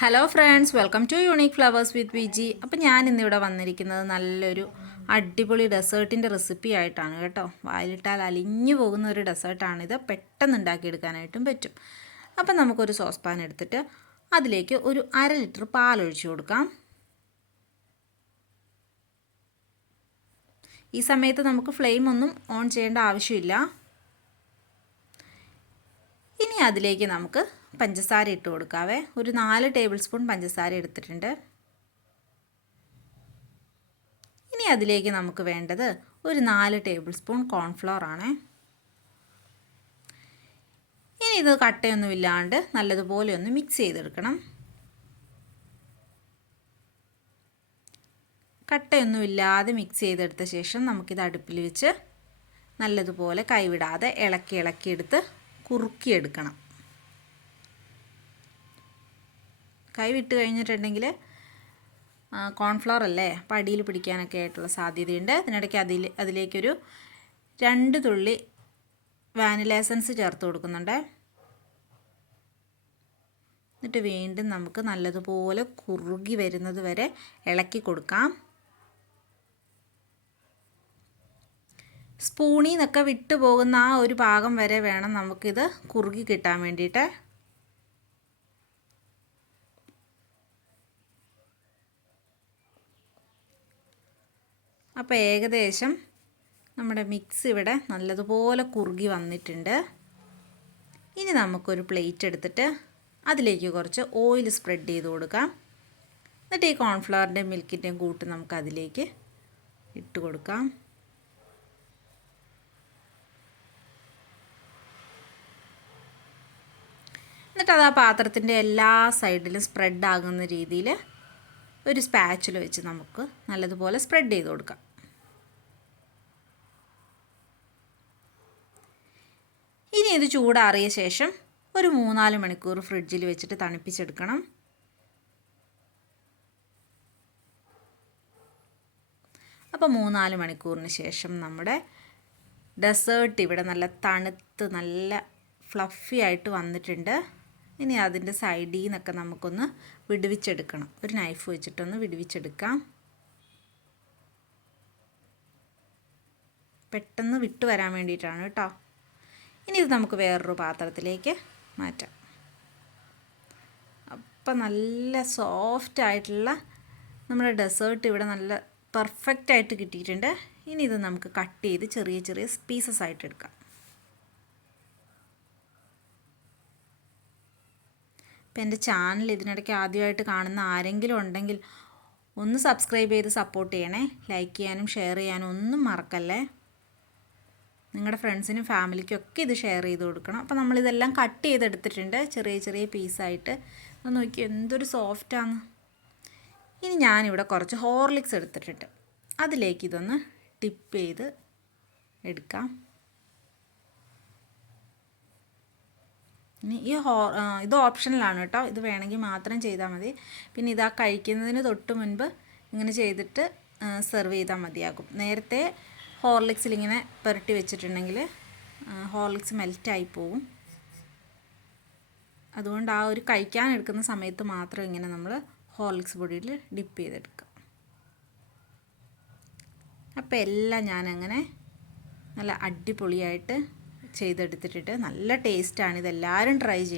Hello friends, welcome to unique flowers with V G. അപ്പോൾ ഞാൻ ഇന്നിവിടെ വന്നിരിക്കുന്നത് നല്ലൊരു അടിപൊളി ഡെസേർട്ടിൻ്റെ റെസിപ്പി ആയിട്ടാണ് കേട്ടോ. വായിലിട്ടാൽ അലിഞ്ഞു പോകുന്ന ഒരു ഡെസേർട്ടാണിത്. പെട്ടെന്ന് ഉണ്ടാക്കിയെടുക്കാനായിട്ടും പറ്റും. അപ്പം നമുക്കൊരു സോസ് പാൻ എടുത്തിട്ട് അതിലേക്ക് ഒരു 1/2 ലിറ്റർ പാലൊഴിച്ച് കൊടുക്കാം. ഈ സമയത്ത് നമുക്ക് ഫ്ലെയിം ഒന്നും ഓൺ ചെയ്യേണ്ട ആവശ്യമില്ല. ഇനി അതിലേക്ക് നമുക്ക് പഞ്ചസാര ഇട്ട് കൊടുക്കാവേ. ഒരു 4 ടേബിൾ സ്പൂൺ പഞ്ചസാര എടുത്തിട്ടുണ്ട്. ഇനി അതിലേക്ക് നമുക്ക് വേണ്ടത് ഒരു 4 ടേബിൾ സ്പൂൺ കോൺഫ്ലവർ ആണ്. ഇനി ഇത് കട്ടയൊന്നുമില്ലാണ്ട് നല്ലതുപോലെ ഒന്ന് മിക്സ് ചെയ്തെടുക്കണം. കട്ടയൊന്നുമില്ലാതെ മിക്സ് ചെയ്തെടുത്ത ശേഷം നമുക്കിത് അടുപ്പിൽ വെച്ച് നല്ലതുപോലെ കൈവിടാതെ ഇളക്കിയെടുത്ത് കുറുക്കിയെടുക്കണം. കൈ വിട്ട് കഴിഞ്ഞിട്ടുണ്ടെങ്കിൽ കോൺഫ്ലവർ അല്ലേ, അപ്പോൾ അടിയിൽ പിടിക്കാനൊക്കെ ആയിട്ടുള്ള സാധ്യതയുണ്ട്. അതിനിടയ്ക്ക് അതിലേക്കൊരു 2 തുള്ളി വാനില എസൻസ് ചേർത്ത് കൊടുക്കുന്നുണ്ട്. എന്നിട്ട് വീണ്ടും നമുക്ക് നല്ലതുപോലെ കുറുകി വരുന്നത് വരെ ഇളക്കി കൊടുക്കാം. സ്പൂണിൽ നിന്നൊക്കെ വിട്ടു പോകുന്ന ആ ഒരു ഭാഗം വരെ വേണം നമുക്കിത് കുറുകി കിട്ടാൻ വേണ്ടിയിട്ട്. അപ്പോൾ ഏകദേശം നമ്മുടെ മിക്സ് ഇവിടെ നല്ലതുപോലെ കുറുകി വന്നിട്ടുണ്ട്. ഇനി നമുക്കൊരു പ്ലേറ്റ് എടുത്തിട്ട് അതിലേക്ക് കുറച്ച് ഓയിൽ സ്പ്രെഡ് ചെയ്ത് കൊടുക്കാം. എന്നിട്ട് ഈ കോൺഫ്ലവറിൻ്റെയും മിൽക്കിൻ്റെയും കൂട്ട് നമുക്ക് അതിലേക്ക് ഇട്ട് കൊടുക്കാം. എന്നിട്ട് അത് ആ പാത്രത്തിൻ്റെ എല്ലാ സൈഡിലും സ്പ്രെഡ് ആകുന്ന രീതിയിൽ ഒരു സ്പാച്ചിൽ വെച്ച് നമുക്ക് നല്ലതുപോലെ സ്പ്രെഡ് ചെയ്ത് കൊടുക്കാം. ഇനി ഇത് ചൂടാറിയ ശേഷം ഒരു 3-4 മണിക്കൂർ ഫ്രിഡ്ജിൽ വെച്ചിട്ട് തണുപ്പിച്ചെടുക്കണം. അപ്പോൾ 3-4 മണിക്കൂറിന് ശേഷം നമ്മുടെ ഡെസേർട്ട് ഇവിടെ നല്ല തണുത്ത് നല്ല ഫ്ലഫി ആയിട്ട് വന്നിട്ടുണ്ട്. ഇനി അതിൻ്റെ സൈഡിൽ നിന്നൊക്കെ നമുക്കൊന്ന് വിടുവിച്ചെടുക്കണം. ഒരു നൈഫ് വെച്ചിട്ടൊന്ന് വിടുവിച്ചെടുക്കാം. പെട്ടെന്ന് വിട്ടു വരാൻ വേണ്ടിയിട്ടാണ് കേട്ടോ. ഇനി ഇത് നമുക്ക് വേറൊരു പാത്രത്തിലേക്ക് മാറ്റാം. അപ്പം നല്ല സോഫ്റ്റ് ആയിട്ടുള്ള നമ്മുടെ ഡെസേർട്ട് ഇവിടെ നല്ല പെർഫെക്റ്റ് ആയിട്ട് കിട്ടിയിട്ടുണ്ട്. ഇനി ഇത് നമുക്ക് കട്ട് ചെയ്ത് ചെറിയ ചെറിയ പീസസ് ആയിട്ട് എടുക്കാം. ഇപ്പം എൻ്റെ ചാനൽ ഇതിനിടയ്ക്ക് ആദ്യമായിട്ട് കാണുന്ന ആരെങ്കിലും ഉണ്ടെങ്കിൽ ഒന്ന് സബ്സ്ക്രൈബ് ചെയ്ത് സപ്പോർട്ട് ചെയ്യണേ. ലൈക്ക് ചെയ്യാനും ഷെയർ ചെയ്യാനും ഒന്നും മറക്കല്ലേ. നിങ്ങളുടെ ഫ്രണ്ട്സിനും ഫാമിലിക്കും ഒക്കെ ഇത് ഷെയർ ചെയ്ത് കൊടുക്കണം. അപ്പോൾ നമ്മളിതെല്ലാം കട്ട് ചെയ്തെടുത്തിട്ടുണ്ട് ചെറിയ ചെറിയ പീസായിട്ട്. അത് നോക്കി എന്തൊരു സോഫ്റ്റാണ്. ഇനി ഞാനിവിടെ കുറച്ച് ഹോർലിക്സ് എടുത്തിട്ടുണ്ട്. അതിലേക്ക് ഇതൊന്ന് ടിപ്പ് ചെയ്ത് എടുക്കാം. ഇനി ഇത് ഓപ്ഷണലാണ് കേട്ടോ. ഇത് വേണമെങ്കിൽ മാത്രം ചെയ്താൽ മതി. പിന്നെ ഇതാ കഴിക്കുന്നതിന് തൊട്ട് മുൻപ് ഇങ്ങനെ ചെയ്തിട്ട് സെർവ് ചെയ്താൽ മതിയാകും. നേരത്തെ ഹോർലിക്സിൽ ഇങ്ങനെ പുരട്ടി വെച്ചിട്ടുണ്ടെങ്കിൽ ഹോർലിക്സ് മെൽറ്റായി പോവും. അതുകൊണ്ട് ആ ഒരു കഴിക്കാൻ എടുക്കുന്ന സമയത്ത് മാത്രം ഇങ്ങനെ നമ്മൾ ഹോർലിക്സ് പൊടിയിൽ ഡിപ്പ് ചെയ്തെടുക്കുക. അപ്പോൾ എല്ലാം ഞാനങ്ങനെ നല്ല അടിപൊളിയായിട്ട് ചെയ്തെടുത്തിട്ട് നല്ല ടേസ്റ്റാണ്. ഇതെല്ലാവരും ട്രൈ ചെയ്യും.